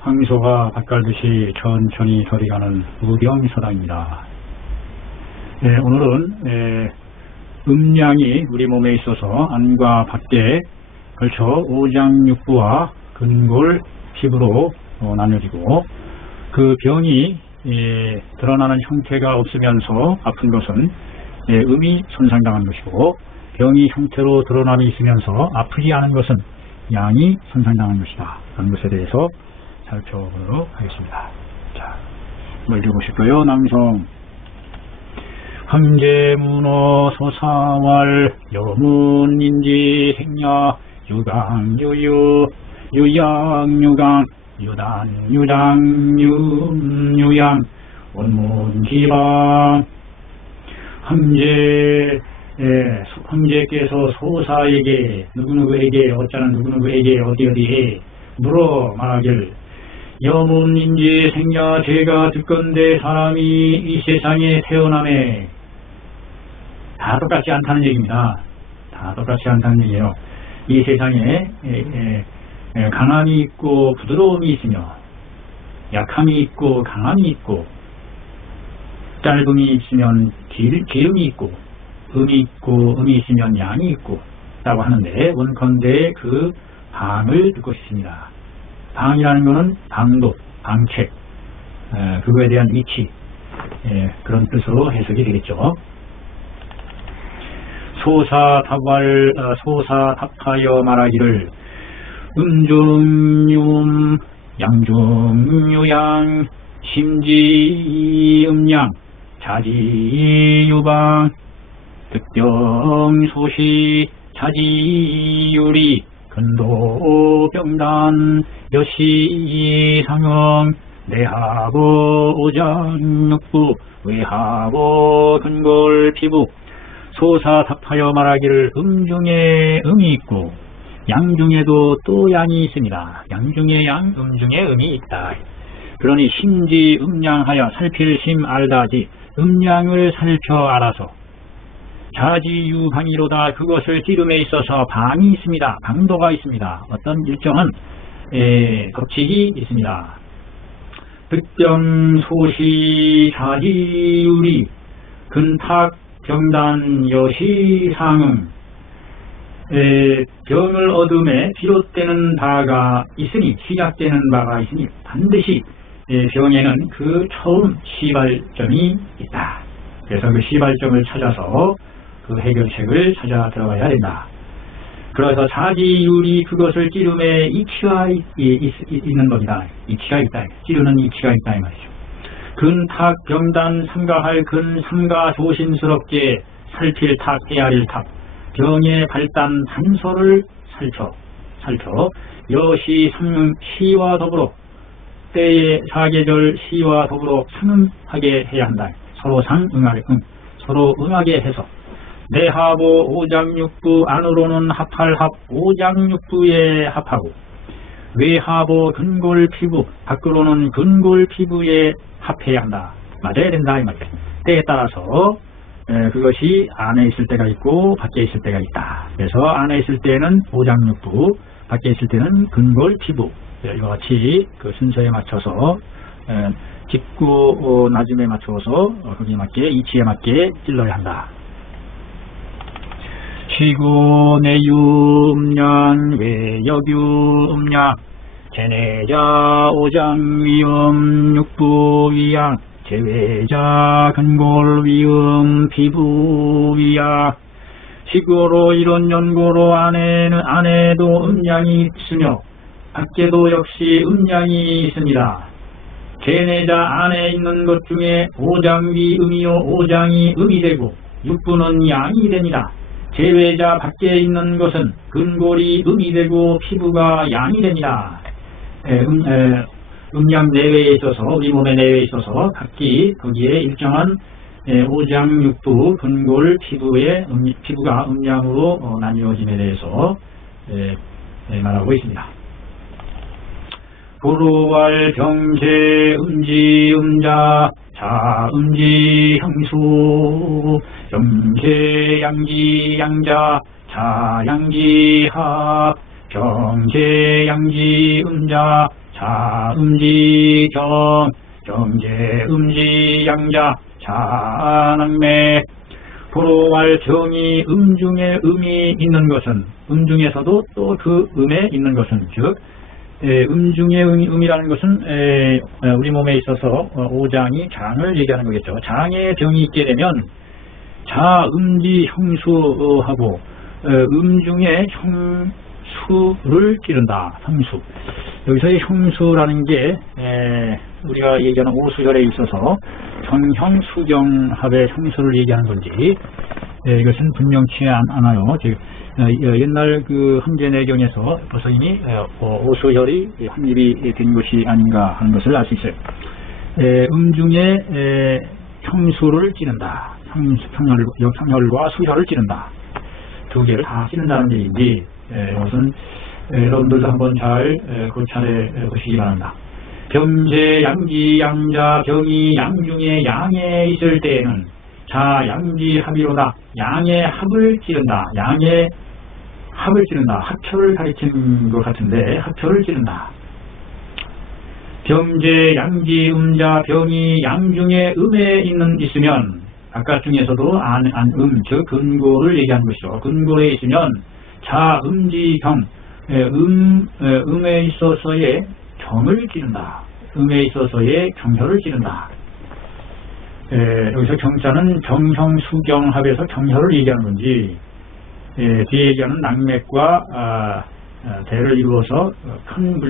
황소가 밭갈듯이 천천히 소리가는 무병서당입니다. 오늘은 음양이 우리 몸에 있어서 안과 밖에 걸쳐 오장육부와 근골, 피부로 나뉘어지고 그 병이 드러나는 형태가 없으면서 아픈 것은 음이 손상당한 것이고, 병이 형태로 드러남이 있으면서 아프지 않은 것은 양이 손상당한 것이다 라는 것에 대해서 살펴보도록 하겠습니다. 자, 한번 읽어보실까요? 낭송. 황제문어 소사왈 여문인지 행야 유강유유 유양유강 유단유장 유양 원문기방. 황제께서 소사에게 누구누구에게 어쩌는 누구누구에게 어디어디에 물어 말하길, 여문인지 생야 제가 듣건대 사람이 이 세상에 태어남에 다 똑같지 않다는 얘기입니다. 다 똑같지 않다는 얘기예요. 이 세상에 강함이 있고 부드러움이 있으며 약함이 있고 강함이 있고 짧음이 있으면 길음이 있고 음이 있고 음이 있으면 양이 있고 라고 하는데, 원컨대 그 방을 듣고 싶습니다. 방이라는 것은 방도, 방책, 그거에 대한 위치, 그런 뜻으로 해석이 되겠죠. 소사답하여 말하기를, 음중유음 양중유양 심지음양 자지유방 득병소시 자지유리 근도병단 여시상형 내하보 오장육부 외하보 근골피부. 소사답하여 말하기를, 음중에 음이 있고 양중에도 또 양이 있습니다. 양중에 양, 음중에 음이 있다. 그러니 심지 음양하여 살필 심 알다지, 음양을 살펴 알아서 자지유방이로다. 그것을 찌름에 있어서 방이 있습니다. 방도가 있습니다. 어떤 일정한 법칙이 있습니다. 득병소시 자지유리 근탁 병단 여시상응. 병을 얻음에 비롯되는 바가 있으니, 시작되는 바가 있으니 반드시 병에는 그 처음 시발점이 있다. 그래서 그 시발점을 찾아서 그 해결책을 찾아 들어가야 된다. 그래서 자지유리, 그것을 찌름에 이치가 있는 겁니다. 이치가 있다. 찌르는 이치가 있다 이 말이죠. 근탁 병단 삼가할 근 삼가 조심스럽게 살필 탁 헤아릴 탁. 병의 발단 단서를 살펴 여시 상응 시와 더불어 때의 사계절 시와 더불어 상응하게 해야 한다. 서로 상응하게 서로 응하게 해서 내하보 오장육부 안으로는 합할합 오장육부에 합하고, 외하보 근골피부 밖으로는 근골피부에 합해야 한다. 맞아야 된다 이 말이에요. 때에 따라서 그것이 안에 있을 때가 있고 밖에 있을 때가 있다. 그래서 안에 있을 때는 오장육부, 밖에 있을 때는 근골피부, 이와 같이 그 순서에 맞춰서 깊고 낮음에 맞춰서 거기에 맞게, 이치에 맞게 찔러야 한다. 시구 내유음양 외여규음양 제내자 오장위음 육부위양 제외자 근골위음 피부위양. 시구로 이런 연고로 안에도 음양이 있으며 밖에도 역시 음양이 있습니다. 제내자 안에 있는 것 중에 오장위 음이요 오장이 음이 되고 육부는 양이 됩니다. 제외자 밖에 있는 것은 근골이 음이 되고 피부가 양이 됩니다. 음양 내외에 있어서, 우리 몸의 내외에 있어서 각기 거기에 일정한 오장육부, 근골, 피부가 음양으로 나뉘어짐에 대해서 말하고 있습니다. 고루왈 병제 음지 음자 자 음지 형수 병제 양지 양자 자 양지 합 경제 양지 음자 자 음지 경제 음지 양자 자낭매 도로할 경이 중에 음이 있는 것은 중에서도 또 그 음에 있는 것은 즉 중에 음이라는 것은 우리 몸에 있어서 오장이 장을 얘기하는 거겠죠. 장에 병이 있게 되면 자 음지 형수하고 중에 형수를 찌른다. 형수. 여기서의 형수라는 게 우리가 얘기하는 오수혈에 있어서 정형수경합의 형수를 얘기하는 건지 이것은 분명치 않아요. 즉 옛날 그 한제내경에서 벌써 이미 오수혈이 확립이 된 것이 아닌가 하는 것을 알 수 있어요. 중에 형수를 찌른다. 형혈과 수혈을 찌른다. 두 개를 다 찌른다는 얘기인지 이것은 여러분들도 한번 잘 고찰해 보시기 바랍니다. 병제 양지 양자 병이 양중에 양에 있을 때에는 자 양지 합이로다. 양의 합을 찌른다. 양의 합을 찌른다. 합표를 가리키는 것 같은데 합표를 찌른다. 병제 양지 음자 병이 양중에 음에 있으면 아까 중에서도 즉 근고를 얘기하는 것이죠. 근고에 있으면 자 음지 경 음에 있어서의 경을 찌른다. 음에 있어서의 경혈을 찌른다. 여기서 경자는 정형수경합에서 경혈을 얘기하는 건지 뒤에 얘기하는 낙맥과 대를 이루어서 큰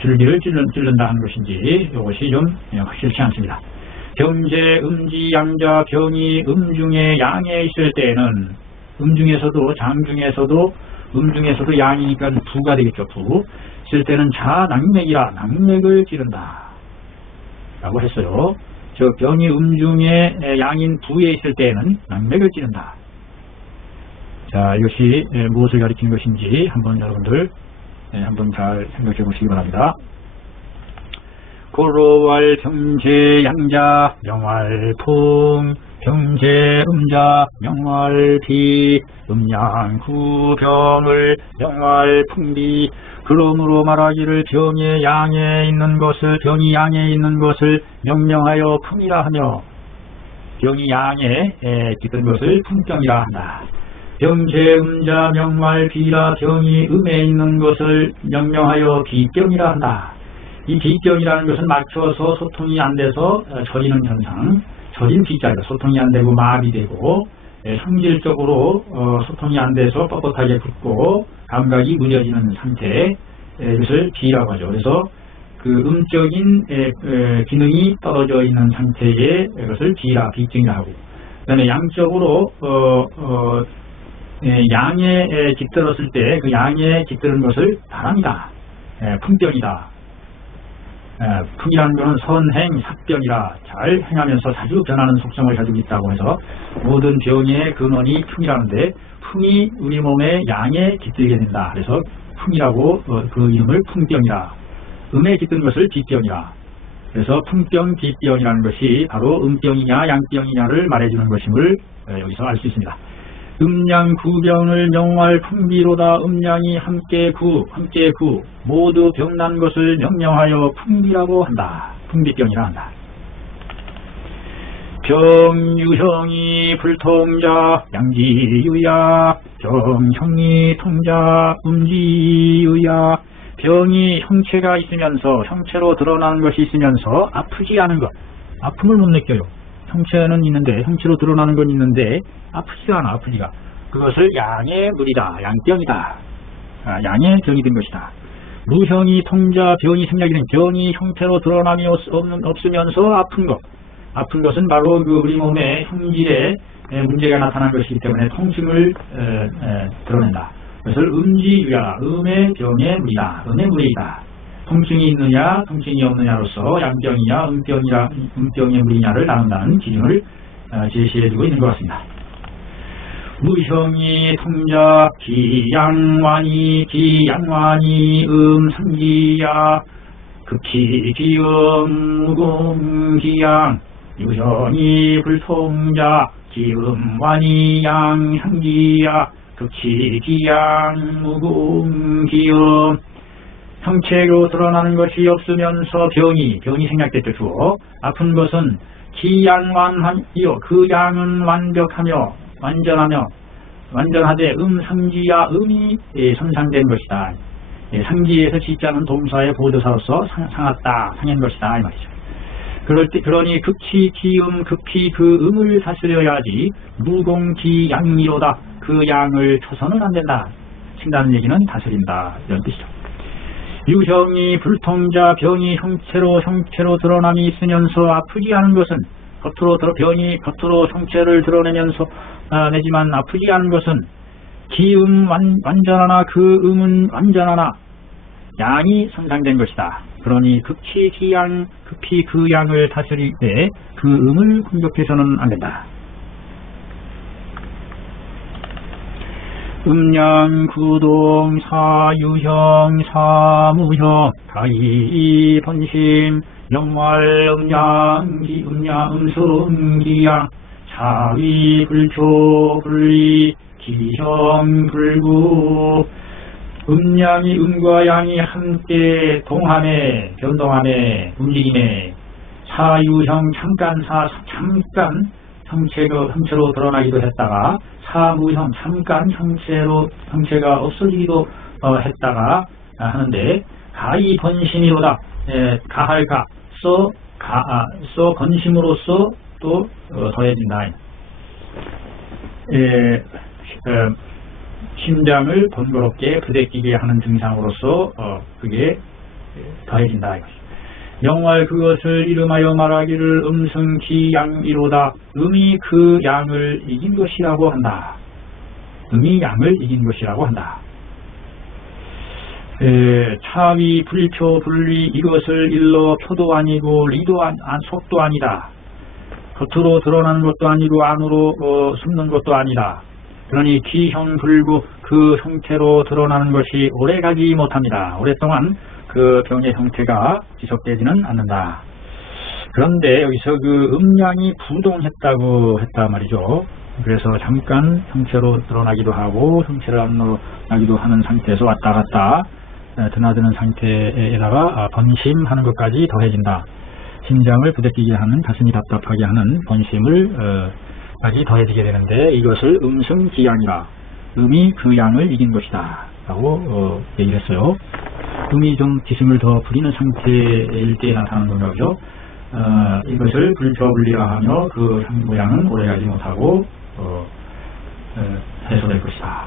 줄기를 찌른다 하는 것인지 이것이 좀 확실치 않습니다. 병제 음지 양자 병이 중에 양에 있을 때에는 중에서도 장 중에서도 중에서도 양이니까 부가 되겠죠. 부 있을 때는 자 낙맥이라 낙맥을 찌른다 라고 했어요. 저 병이 중에 양인 부에 있을 때에는 낙맥을 찌른다. 자, 이것이 무엇을 가리키는 것인지 한번 여러분들 한번 잘 생각해 보시기 바랍니다. 고로왈 병제 양자 명활풍 병제 음자 명활비 음양구병을 명활풍비 그러므로 말하기를 병이 양에 있는 것을 명명하여 풍이라 하며 병이 양에 깃든 것을 풍병이라 한다. 병제 음자 명활비라 병이 음에 있는 것을 명명하여 비병이라 한다. 이 비병이라는 것은 맞춰서 소통이 안 돼서 저리는 현상, 저린 비자가 소통이 안 되고 마비되고 성질적으로 소통이 안 돼서 뻣뻣하게 붙고 감각이 무뎌지는 상태, 이것을 비라고 하죠. 그래서 그 음적인 기능이 떨어져 있는 상태에 이것을 비증이라 하고, 그 다음에 양적으로 양에 깃들었을 때 그 양에 깃드는 것을 바람이다, 풍병이다. 풍이라는 것은 선행, 삭병이라 잘 행하면서 자주 변하는 속성을 가지고 있다고 해서 모든 병의 근원이 풍이라는데 풍이 우리 몸의 양에 깃들게 된다. 그래서 풍이라고 그 이름을 풍병이라, 음에 깃든 것을 비병이라. 그래서 풍병, 비병이라는 것이 바로 음병이냐 양병이냐를 말해주는 것임을 여기서 알 수 있습니다. 음양 구병을 명활 풍비로다. 음양이 함께 구 모두 병난 것을 명명하여 풍비라고 한다. 풍비병이라 한다. 병유형이 불통자 양지유야 병형이 통자 음지유야. 병이 형체가 있으면서 형체로 드러나는 것이 있으면서 아프지 않은 것, 아픔을 못 느껴요. 형체는 있는데 형체로 드러나는 건 있는데 아프지가 않아. 아프지가 그것을 양의 물이다, 양병이다, 양의 병이 된 것이다. 무형이 통자 병이 생략이 된 병이 형태로 드러남이 없으면서 아픈 것은 바로 그 우리 몸의 형질에 문제가 나타난 것이기 때문에 통증을 드러낸다. 그것을 음지유야, 음의 병의 물이다, 음의 물이다. 통증이 있느냐 통증이 없느냐로서 양병이냐 음병의 물이냐를 나눈다는 기준을 제시해주고 있는 것 같습니다. 무형이 통자 기양완이 상기야 극히 기음 무공기양. 유형이 불통자 기음완이 양상기야 극치기양 무궁기염. 형체로 드러나는 것이 없으면서 병이 생략됐죠. 주어. 아픈 것은 기양완이요 그 양은 완벽하며 완전하되 상지야 음이 손상된 것이다. 상지에서 지자는 동사의 보조사로서 상한 것이다 이 말이죠. 그러니 극치 기음 급히 그 음을 다스려야지 무공기양이로다 그 양을 쳐서는 안 된다. 친다는 얘기는 다스린다 이런 뜻이죠. 유형이 불통자 병이 형체로 드러남이 있으면서 아프지 않은 것은 병이 겉으로 형체를 드러내면서 내지만 아프지 않은 것은 기음 완전하나 그 음은 완전하나 양이 손상된 것이다. 그러니 급히 그 양을 다스릴 때 그 음을 공격해서는 안 된다. 음양 구동 사유형 사무형 가이 번심 영왈 음양기 음성기양 사위 불초 불리 기형 불구. 음양이 음과 양이 함께 동함에 변동함에 움직임에 사유형 잠깐 형체로 드러나기도 했다가 사무형 잠깐 형체가 없어지기도 했다가 하는데 가이 번심이로다. 가할가 써 번심으로써 또 더해진다. 심장을 번거롭게 부대끼게 하는 증상으로서 그게 더해진다. 영왈 그것을 이름하여 말하기를 음성기양이로다. 음이 그 양을 이긴 것이라고 한다. 음이 양을 이긴 것이라고 한다. 차위 불표 불리 이것을 일러 표도 아니고 리도 속도 아니다. 겉으로 드러나는 것도 아니고 안으로 숨는 것도 아니다. 그러니 기형 불구 그 형태로 드러나는 것이 오래가지 못합니다. 오랫동안 그 병의 형태가 지속되지는 않는다. 그런데 여기서 그 음양이 부동했다고 했단 말이죠. 그래서 잠깐 형체로 드러나기도 하고 형체를 안 드러나기도 하는 상태에서 왔다 갔다 드나드는 상태에다가 번심하는 것까지 더해진다. 심장을 부대끼게 하는, 가슴이 답답하게 하는 번심을 까지 더해지게 되는데 이것을 음성기양이라. 음이 그 양을 이긴 것이다 라고 얘기를 했어요. 음이 좀 기승을 더 부리는 상태일 때 나타나는 건가 보죠. 이것을 불표불리라 하며 그 모양은 오래가지 못하고 해소될 것이다.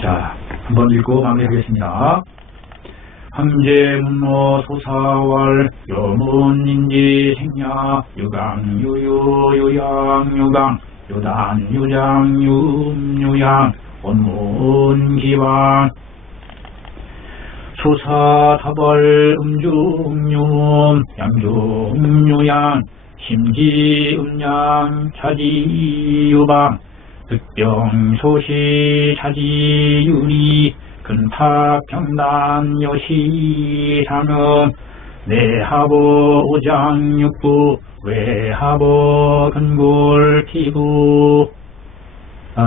자, 한번 읽고 마무리하겠습니다. 황제문모 소사왈 여문인지 생야 유강유유 유양유강 유단유장 유음유양 원문기왕 소사다벌 음중유음 양중유양 심지음양 차지유방 득병소시 차지유리 근탁평단 여시상음 내하보 오장육부 외하보 근골 피부.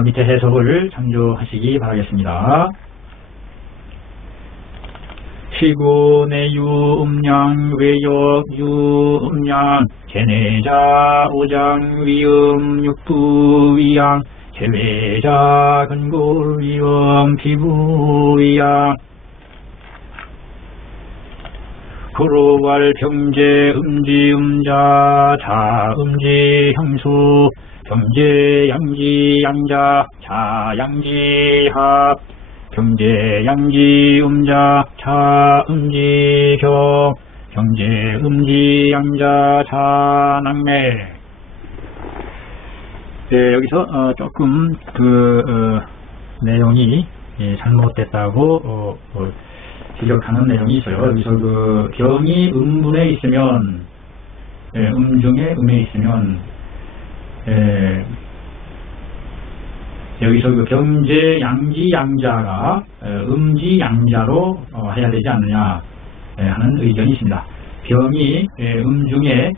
밑에 해석을 참조하시기 바라겠습니다. 시고 내유 음양 외역 유 음양 제내자 오장 위음 육부 위양 제외자 근골 위험 피부 위양 구로왈 병제 음지 음자 자 음지 형수 병제 양지 양자 자 양지 합 병제 양지 음자 자 음지 경 병제 음지 양자 자 낙매. 여기서 조금 내용이 잘못됐다고 지적하는 내용이 있어요. 여기서 그 병이 음분에 있으면 음중에 음에 있으면 여기서 그 병제 양지 양자가 음지 양자로 해야 되지 않느냐 하는 의견이 있습니다. 병이 음중에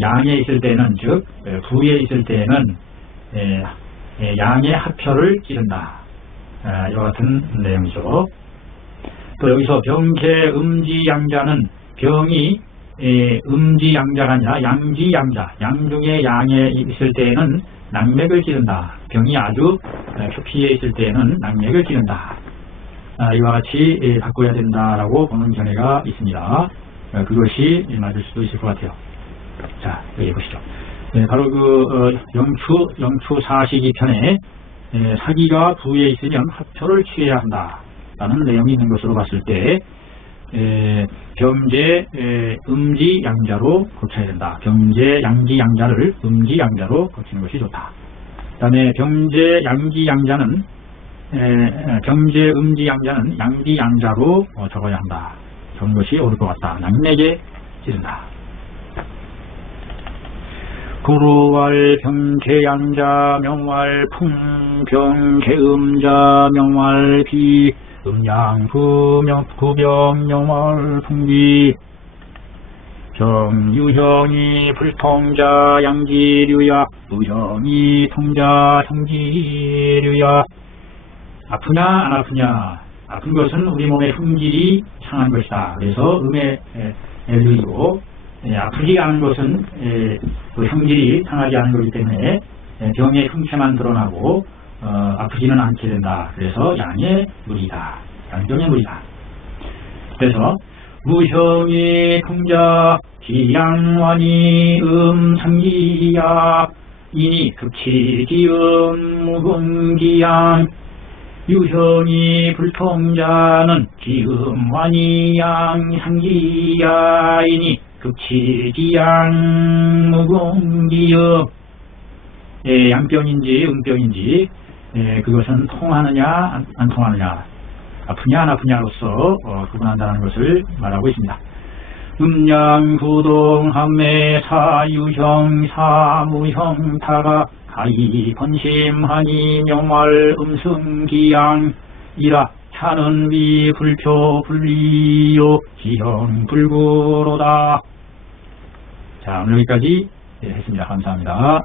양에 있을 때는 즉 부에 있을 때는 양의 합표를 기른다. 이와 같은 내용이죠. 또 여기서 병재 음지양자는 병이 음지양자가 아니라 양지양자, 양 중에 양에 있을 때에는 낙맥을 기른다. 병이 아주 표피에 있을 때에는 낙맥을 기른다. 이와 같이 바꿔야 된다라고 보는 견해가 있습니다. 그것이 맞을 수도 있을 것 같아요. 자, 여기 보시죠. 바로 그 영추 사시기 편에 사기가 부에 있으면 합표를 취해야 한다 라는 내용이 있는 것으로 봤을 때 병재 음지 양자로 고쳐야 된다. 병재 양지 양자를 음지 양자로 고치는 것이 좋다. 그 다음에 병재 양지 양자는 병재 음지 양자는 양지 양자로 적어야 한다. 적은 것이 옳을 것 같다. 낙맥에 기른다. 구루왈 병재양자 명왈 풍병재음자 명왈 비 음양부병 명왈 풍비 병유형이 불통자 양지류야 무형이 통자 형지류야. 아프냐 안 아프냐. 아픈 것은 우리 몸의 흉질이 상한 것이다. 그래서 음에 들이고 아프지 않은 것은 그 형질이 상하지 않은 것이기 때문에 병의 흉체만 드러나고 아프지는 않게 된다. 그래서 양의 무리다. 양병의 무리다. 그래서 무형이 통자 기양완이 상기야 이니 극치기음 무근기양 유형이 불통자는 기음완이 상기야이니 극치기양 무근기음. 양병인지 음병인지 그것은 통하느냐 안 통하느냐, 아프냐 안 아프냐로서 구분한다는 것을 말하고 있습니다. 음양구동 함매 사유형 사무형 타가 가히 번심하니 명말 음승기양 이라 차는 비 불표 불리요 기형 불구로다. 자, 오늘 여기까지 했습니다. 감사합니다.